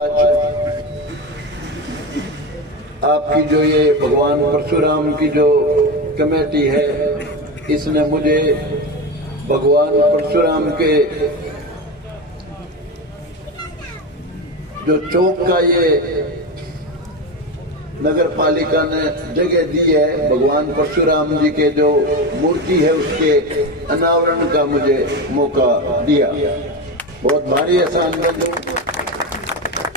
आपकी जो ये भगवान परशुराम की जो कमेटी है, इसने मुझे भगवान परशुराम के जो चौक का ये नगर पालिका ने जगह दी है, भगवान परशुराम जी के जो मूर्ति है उसके अनावरण का मुझे मौका दिया। बहुत भारी एहसानमंद हूँ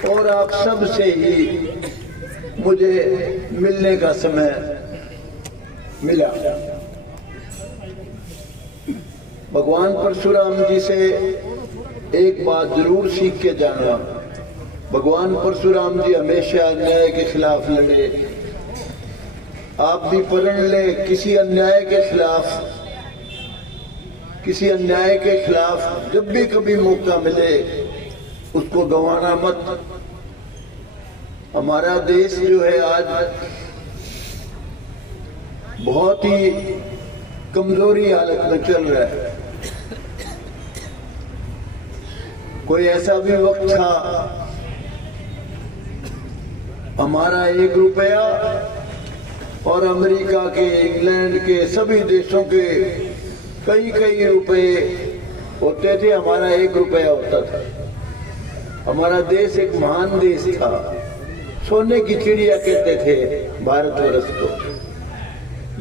और आप सब से ही मुझे मिलने का समय मिला। भगवान परशुराम जी से एक बात जरूर सीख के जाना। भगवान परशुराम जी हमेशा अन्याय के खिलाफ लड़े। आप भी पढ़ ले, किसी अन्याय के खिलाफ जब भी कभी मौका मिले उसको गंवाना मत। हमारा देश जो है आज बहुत ही कमजोरी हालत में चल रहा है। कोई ऐसा भी वक्त था हमारा 1 रुपया और अमेरिका के, इंग्लैंड के, सभी देशों के कई रुपए होते थे, हमारा 1 रुपया होता था। हमारा देश एक महान देश था, सोने की चिड़िया कहते थे भारतवर्ष को।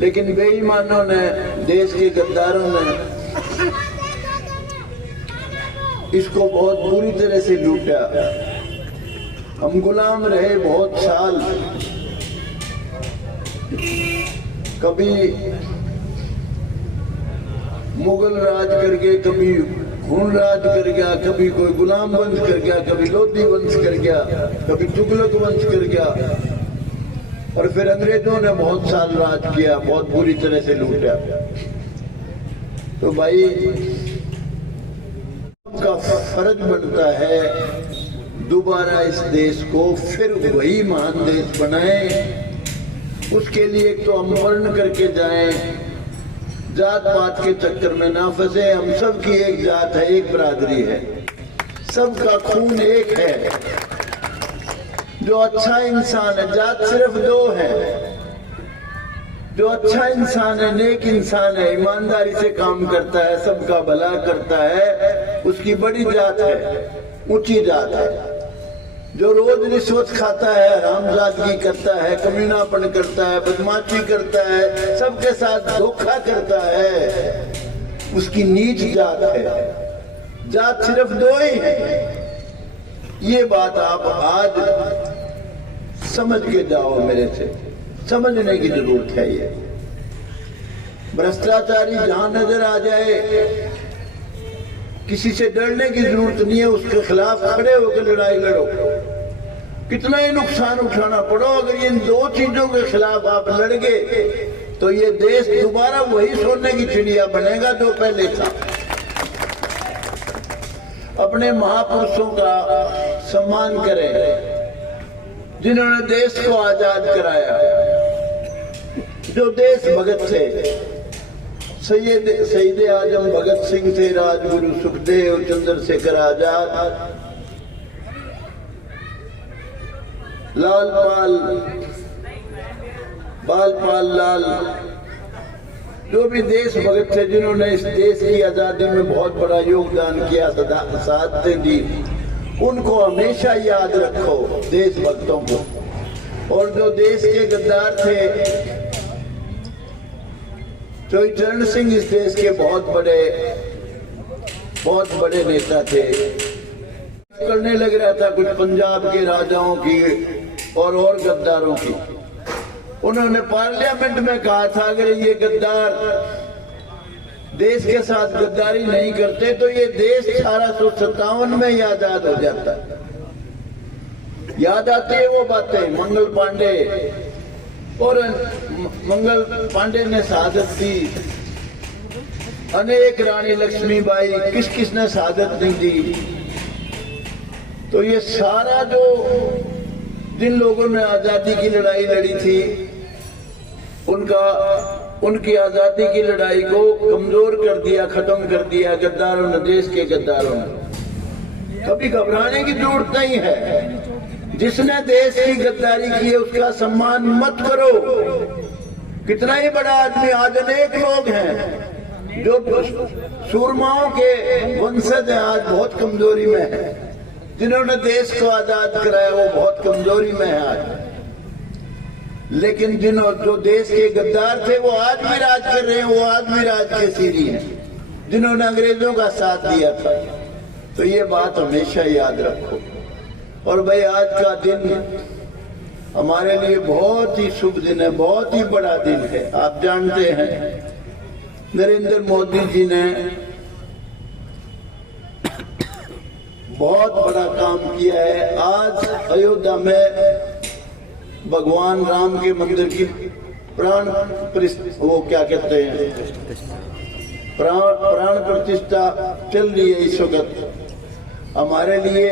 लेकिन बेईमानों ने, देश के गद्दारों ने इसको बहुत बुरी तरह से लूटा। हम गुलाम रहे बहुत साल। कभी मुगल राज कर गए, कभी खून राज कर गया, कभी कोई गुलाम वंश कर गया, कभी लोधी वंश कर गया, कभी तुगलक वंश कर गया, और फिर अंग्रेजों ने बहुत साल राज किया, बहुत बुरी तरह से लूटा। तो भाई का फर्ज बनता है दोबारा इस देश को फिर वही महान देश बनाएं। उसके लिए तो हम वर्ण करके जाएं, जात पात के चक्कर में ना फंसे। हम सब की एक जात है, एक बरादरी है, सबका खून एक है। जो अच्छा इंसान है, जात सिर्फ 2 है। जो अच्छा इंसान है, नेक इंसान है, ईमानदारी से काम करता है, सबका भला करता है, उसकी बड़ी जात है, ऊंची जात है। जो रोज रिश्वत खाता है, हरामजादगी करता है, कमीनापन करता है, बदमाशी करता है, सबके साथ धोखा करता है, उसकी नीच जात है। जात सिर्फ 2 ही है। ये बात आप आज समझ के जाओ, मेरे से समझने की जरूरत है। ये भ्रष्टाचारी जहां नजर आ जाए, किसी से डरने की जरूरत नहीं है, उसके खिलाफ खड़े होकर लड़ाई लड़ो। कितना ही नुकसान उठाना पड़ो, अगर इन 2 चीजों के खिलाफ आप लड़ गए तो ये देश दोबारा वही सोने की चिड़िया बनेगा जो पहले था। अपने महापुरुषों का सम्मान करें जिन्होंने देश को आजाद कराया, जो देश भगत थे। शहीद आजम भगत सिंह थे, राजगुरु सुखदेव, चंद्रशेखर आजाद, बालपाल लाल, जो भी देश भगत थे जिन्होंने इस देश की आजादी में बहुत बड़ा योगदान किया, शहादतें दी, उनको हमेशा याद रखो, देशभक्तों को। और जो देश के गद्दार थे, चरण सिंह इस देश के बहुत बड़े नेता थे। करने लग रहा था कुछ पंजाब के राजाओं की और गद्दारों की। उन्होंने पार्लियामेंट में कहा था अगर ये गद्दार देश के साथ गद्दारी नहीं करते तो ये देश 1857 में ही आजाद हो जाता। याद आती है वो बातें। मंगल पांडे ने शहादत दी, अनेक रानी लक्ष्मीबाई, किसने शहादत नहीं दी। तो ये सारा जो जिन लोगों ने आजादी की लड़ाई लड़ी थी, उनकी आजादी की लड़ाई को कमजोर कर दिया, खत्म कर दिया गद्दारों ने, देश के गद्दारों ने। कभी घबराने की जरूरत नहीं है। जिसने देश की गद्दारी की है उसका सम्मान मत करो। कितना ही बड़ा आदमी, आज अनेक लोग हैं जो सूरमाओं के वंशज हैं, आज बहुत कमजोरी में है। जिन्होंने देश को आजाद कराया वो बहुत कमजोरी में है आज। लेकिन जो देश के गद्दार थे वो आज भी राज कर रहे हैं, वो आज भी राज के सीरी हैं, जिन्होंने अंग्रेजों का साथ दिया था। तो ये बात हमेशा याद रखो। और भाई आज का दिन हमारे लिए बहुत ही शुभ दिन है, बहुत ही बड़ा दिन है। आप जानते हैं नरेंद्र मोदी जी ने बहुत बड़ा काम किया है। आज अयोध्या में भगवान राम के मंदिर की प्राण प्रतिष्ठा चल रही है इस वक्त। हमारे लिए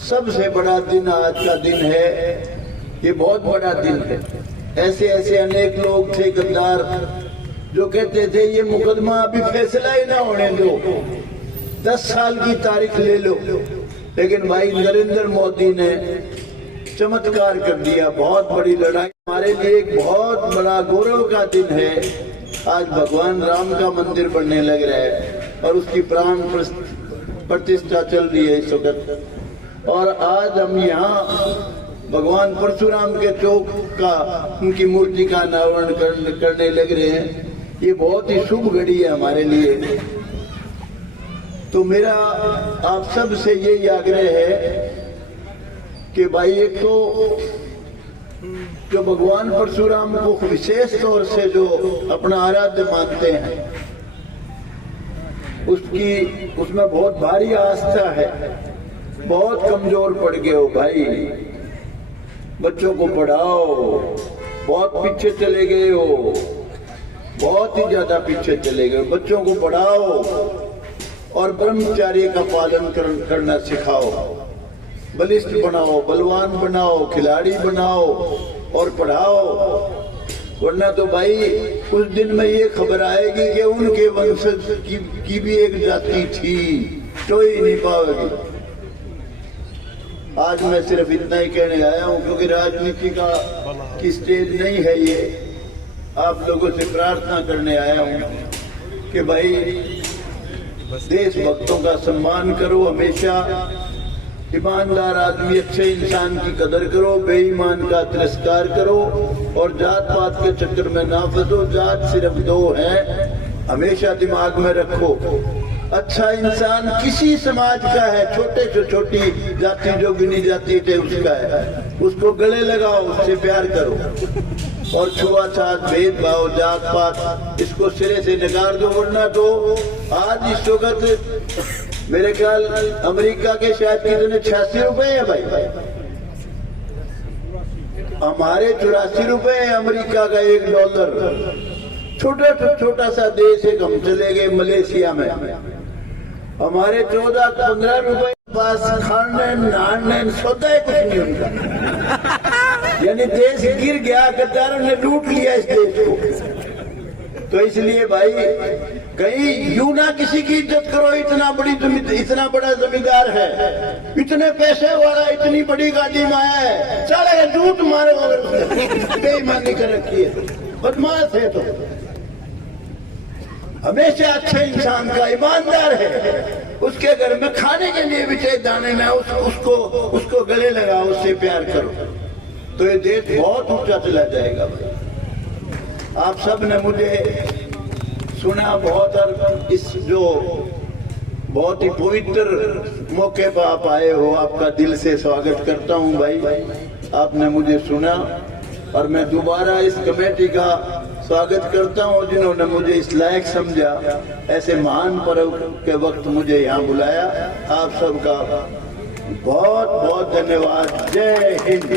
सबसे बड़ा दिन आज का दिन है। ये बहुत बड़ा दिन है। ऐसे ऐसे अनेक लोग थे गद्दार जो कहते थे ये मुकदमा अभी फैसला ही ना होने दो, 10 साल की तारीख ले लो। लेकिन भाई नरेंद्र मोदी ने चमत्कार कर दिया। बहुत बड़ी लड़ाई, हमारे लिए एक बहुत बड़ा गौरव का दिन है। आज भगवान राम का मंदिर बनने लग रहा है और उसकी प्राण प्रतिष्ठा चल रही है इस वक्त। और आज हम यहाँ भगवान परशुराम के चौक का, उनकी मूर्ति का अनावरण करने लग रहे हैं। ये बहुत ही शुभ घड़ी है हमारे लिए। तो मेरा आप सब से यही आग्रह है कि भाई एक तो जो भगवान परशुराम को विशेष तौर से जो अपना आराध्य मानते हैं, उसमें बहुत भारी आस्था है। बहुत कमजोर पड़ गए हो भाई, बच्चों को पढ़ाओ, बहुत पीछे चले गए हो, बहुत ही ज्यादा पीछे चले गए। बच्चों को पढ़ाओ और ब्रह्मचर्य का पालन करना सिखाओ। बलिष्ठ बनाओ, बलवान बनाओ, खिलाड़ी बनाओ और पढ़ाओ। वरना तो भाई उस दिन में ये खबर आएगी कि उनके वंशज की भी एक जाति थी, तो ही नहीं पाओगी। आज मैं सिर्फ इतना ही कहने आया हूँ, क्योंकि राजनीति की स्टेज नहीं है ये। आप लोगों से प्रार्थना करने आया हूँ कि भाई देशभक्तों का सम्मान करो हमेशा। ईमानदार आदमी, अच्छे इंसान की कदर करो, बेईमान का तिरस्कार करो और जात पात के चक्कर में ना फंसो। जात सिर्फ 2 हैं, हमेशा दिमाग में रखो। अच्छा इंसान किसी समाज का है, छोटे से छोटी जाति जो गिनी जाती है उसका है, उसको गले लगाओ, उससे प्यार करो। और छुआछूत, भेदभाव, जात पात, इसको सिरे से नकार दो। वरना तो आज इस वक्त मेरे ख्याल अमेरिका के शायद कितने 86 रुपए है भाई, हमारे 84 रुपए है अमेरिका का $1। छोटा सा देश है। हम चले गए मलेशिया में, हमारे 14-15 रुपए पास खाने नहाने सौदा है कुछ नहीं उनका। यानी देश गिर गया, गद्दारों ने लूट लिया इस देश को। तो इसलिए भाई कहीं यूं ना किसी की इज्जत करो। इतना बड़ा जमींदार है, इतने पैसे वाला, इतनी बड़ी गाड़ी में आया है, साले झूठ मारो अगर बेईमानी कर रखी है, बदमाश है। तो हमेशा अच्छे इंसान का, ईमानदार है, उसके घर में खाने के लिए भी चाहे दाने ना, उसको गले लगाओ, उससे प्यार करो, तो ये देश बहुत ऊंचा चला जाएगा भाई। आप सब ने मुझे सुना बहुत, और इस जो बहुत ही पवित्र मौके पर आप आए हो, आपका दिल से स्वागत करता हूं भाई। आपने मुझे सुना और मैं दोबारा इस कमेटी का स्वागत करता हूं जिन्होंने मुझे इस लायक समझा, ऐसे महान पर्व के वक्त मुझे यहाँ बुलाया। आप सबका बहुत बहुत धन्यवाद। जय हिंद।